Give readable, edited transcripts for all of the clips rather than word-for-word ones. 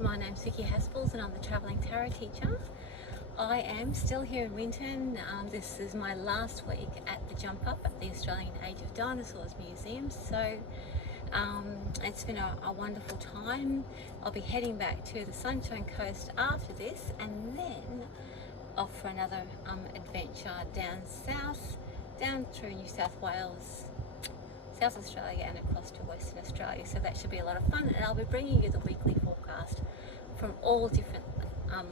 My name's Vicki and I'm the Travelling Tarot Teacher. I am still here in Winton. This is my last week at the Jump Up at the Australian Age of Dinosaurs Museum. So it's been a wonderful time. I'll be heading back to the Sunshine Coast after this and then off for another adventure down south, down through New South Wales, South Australia and across to Western Australia. So that should be a lot of fun, and I'll be bringing you the weekly forecast from all different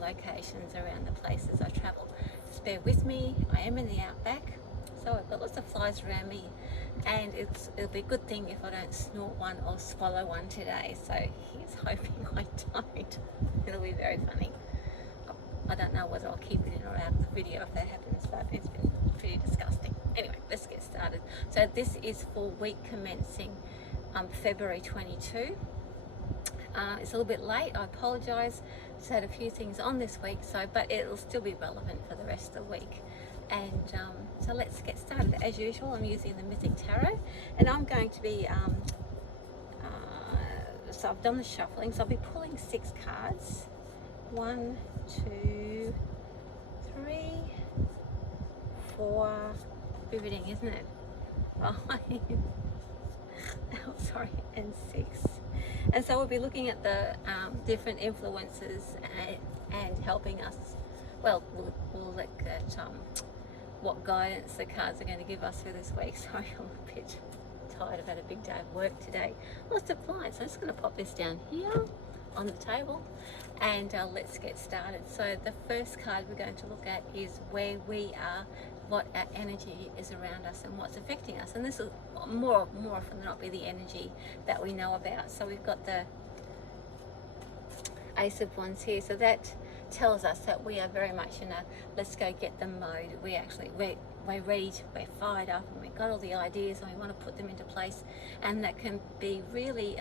locations around the places I travel. Just bear with me, I am in the outback, so I've got lots of flies around me, and it'll be a good thing if I don't snort one or swallow one today, so here's hoping I don't. It'll be very funny. I don't know whether I'll keep it in or out of the video if that happens, but it's been pretty disgusting. Anyway, let's get started. So this is for week commencing February 22. It's a little bit late, I apologise. Just had a few things on this week, but it'll still be relevant for the rest of the week. And so let's get started. As usual, I'm using the Mythic Tarot, and I'm going to be, so I've done the shuffling, so I'll be pulling 6 cards. 1, 2, 3, 4, riveting, isn't it? 5, oh, sorry, and 6. And so we'll be looking at the different influences and helping us. Well, we'll look at what guidance the cards are going to give us for this week. Sorry, I'm a bit tired. I've had a big day of work today. Lots of clients. So I'm just going to pop this down here on the table, and let's get started. So the first card we're going to look at is where we are, what our energy is around us and what's affecting us, and this will more often than not be the energy that we know about. So we've got the Ace of Wands here, so that tells us that we are very much in a let's go get them mode. We're ready to, we're fired up, and we've got all the ideas and we want to put them into place, and that can be really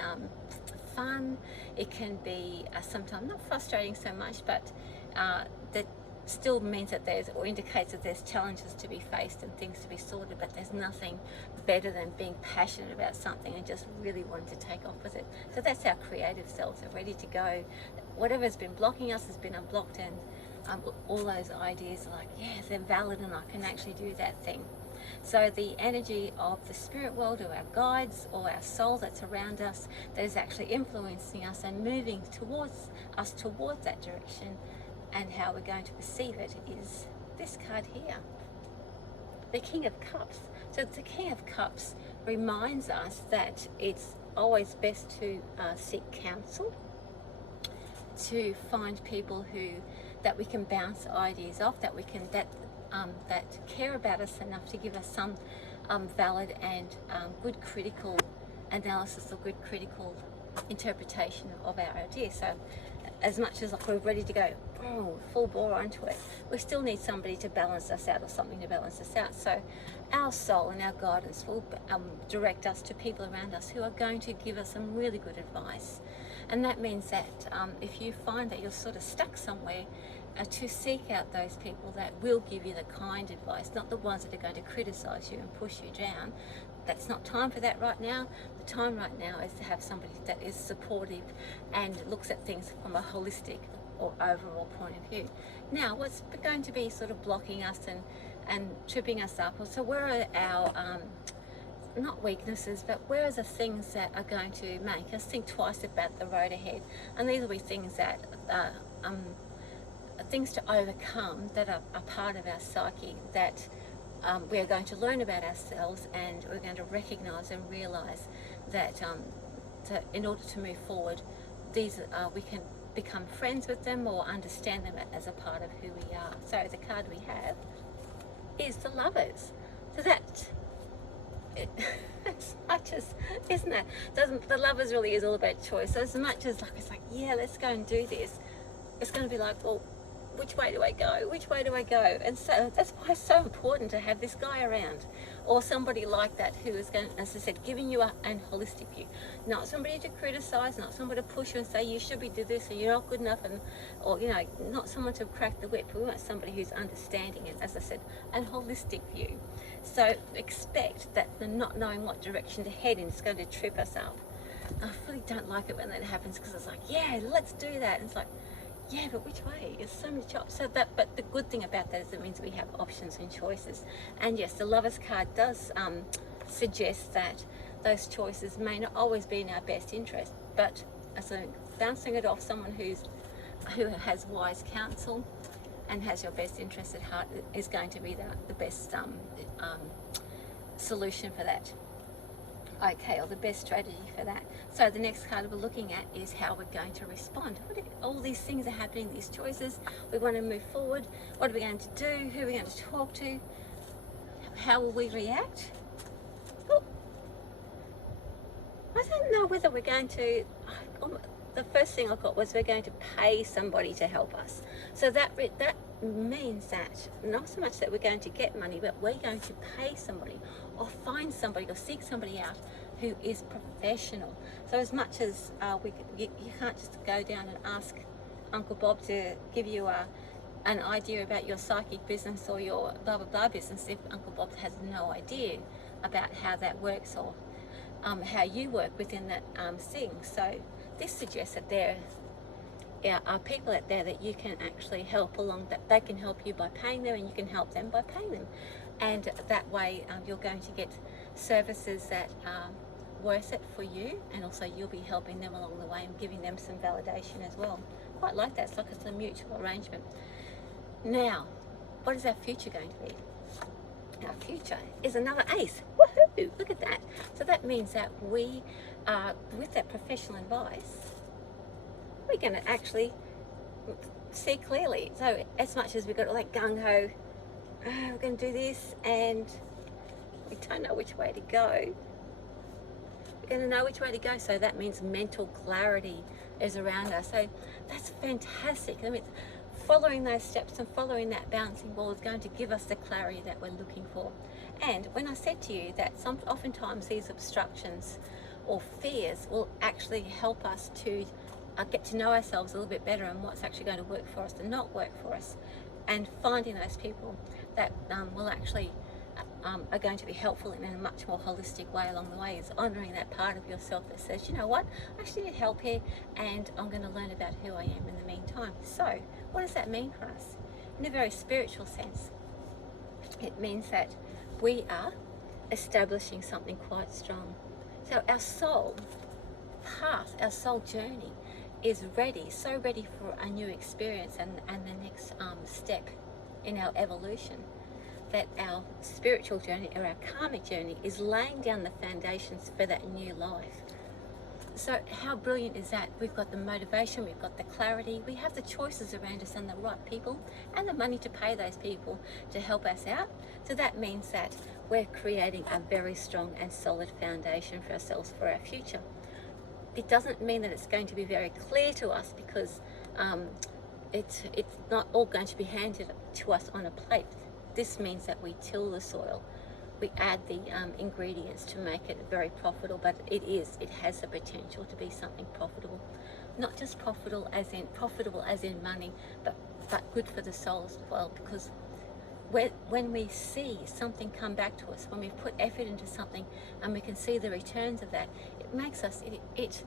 fun. It can be sometimes not frustrating so much, but that still means that there's, or indicates that there's challenges to be faced and things to be sorted, but there's nothing better than being passionate about something and just really wanting to take off with it. So that's our creative selves are ready to go. Whatever's been blocking us has been unblocked, and all those ideas are like, yeah, they're valid and I can actually do that thing. So the energy of the spirit world, or our guides, or our soul that's around us, that is actually influencing us and moving towards us towards that direction, and how we're going to perceive it is this card here, the King of Cups. So the King of Cups reminds us that it's always best to seek counsel, to find people that we can bounce ideas off, that care about us enough to give us some valid and good critical analysis or good critical interpretation of our ideas. So as much as like we're ready to go full bore onto it, we still need somebody to balance us out, or something to balance us out. So our soul and our guidance will direct us to people around us who are going to give us some really good advice. And that means that if you find that you're sort of stuck somewhere, to seek out those people that will give you the kind advice, not the ones that are going to criticize you and push you down. That's not time for that right now. The time right now is to have somebody that is supportive and looks at things from a holistic or overall point of view. Now, what's going to be sort of blocking us and tripping us up? So where are our not weaknesses, but where are the things that are going to make us think twice about the road ahead? And these will be things that things to overcome that are part of our psyche, that we are going to learn about ourselves, and we're going to recognize and realize that in order to move forward, these we can become friends with them or understand them as a part of who we are. So the card we have is the Lovers. So that as much as, isn't it? The Lovers really is all about choice. So as much as it's like, yeah, let's go and do this, it's going to be like, well, which way do I go? Which way do I go? And so that's why it's so important to have this guy around, or somebody like that who is going, as I said, giving you an holistic view. Not somebody to criticize, not somebody to push you and say you should be do this and you're not good enough, or not someone to crack the whip. We want somebody who's understanding, and as I said, an holistic view. So expect that the not knowing what direction to head in is going to trip us up. I really don't like it when that happens, because it's like, yeah, let's do that. And it's like, yeah, but which way? There's so many choices. So that, but the good thing about that is it means we have options and choices. And yes, the Lover's card does suggest that those choices may not always be in our best interest, but as bouncing it off someone who has wise counsel and has your best interest at heart is going to be the best solution for that. Okay, or the best strategy for that. So the next card we're looking at is how we're going to respond. All these things are happening, these choices. We want to move forward. What are we going to do? Who are we going to talk to? How will we react? Oh, I don't know whether we're going to... The first thing I got was we're going to pay somebody to help us. So that means that not so much that we're going to get money, but we're going to pay somebody or find somebody or seek somebody out who is professional. So as much as you can't just go down and ask Uncle Bob to give you an idea about your psychic business or your blah blah blah business if Uncle Bob has no idea about how that works or how you work within that thing. So this suggests that there are people out there that you can actually help along, that they can help you by paying them and you can help them by paying them. And that way you're going to get services that are worth it for you, and also you'll be helping them along the way and giving them some validation as well. Quite like that. It's like it's a mutual arrangement. Now, what is our future going to be? Our future is another ace. Woohoo! Look at that. So that means that we are, with that professional advice, we're going to actually see clearly. So as much as we've got all that gung-ho, we're going to do this and we don't know which way to go, we're going to know which way to go. So that means mental clarity is around us. So that's fantastic. I mean, following those steps and following that bouncing ball is going to give us the clarity that we're looking for. And when I said to you that oftentimes these obstructions or fears will actually help us to get to know ourselves a little bit better and what's actually going to work for us and not work for us, and finding those people that will actually are going to be helpful in a much more holistic way along the way, is honouring that part of yourself that says, you know what, I actually need help here and I'm going to learn about who I am in the meantime. So what does that mean for us? In a very spiritual sense, it means that we are establishing something quite strong. So our soul path, our soul journey is ready, so ready for a new experience and the next step in our evolution, that our spiritual journey or our karmic journey is laying down the foundations for that new life. So how brilliant is that? We've got the motivation, we've got the clarity, we have the choices around us and the right people and the money to pay those people to help us out. So that means that we're creating a very strong and solid foundation for ourselves for our future. It doesn't mean that it's going to be very clear to us, because it's not all going to be handed to us on a plate. This means that we till the soil, we add the ingredients to make it very profitable, but it has the potential to be something profitable. Not just profitable as in money, but good for the soul as well, because when we see something come back to us, when we put effort into something and we can see the returns of that, it makes us, it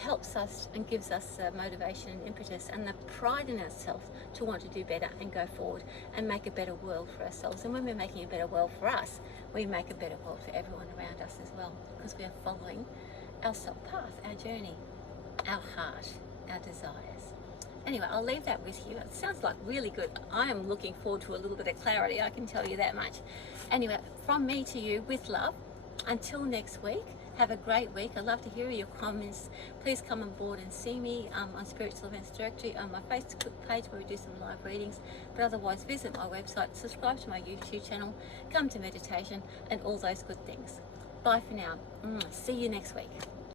helps us and gives us motivation and impetus and the pride in ourselves to want to do better and go forward and make a better world for ourselves. And when we're making a better world for us, we make a better world for everyone around us as well, because we are following our soul path, our journey, our heart, our desires. Anyway, I'll leave that with you. It sounds like really good. I am looking forward to a little bit of clarity, I can tell you that much. Anyway, from me to you, with love. Until next week, have a great week. I'd love to hear your comments. Please come on board and see me on Spiritual Events Directory on my Facebook page, where we do some live readings. But otherwise, visit my website, subscribe to my YouTube channel, come to meditation and all those good things. Bye for now. See you next week.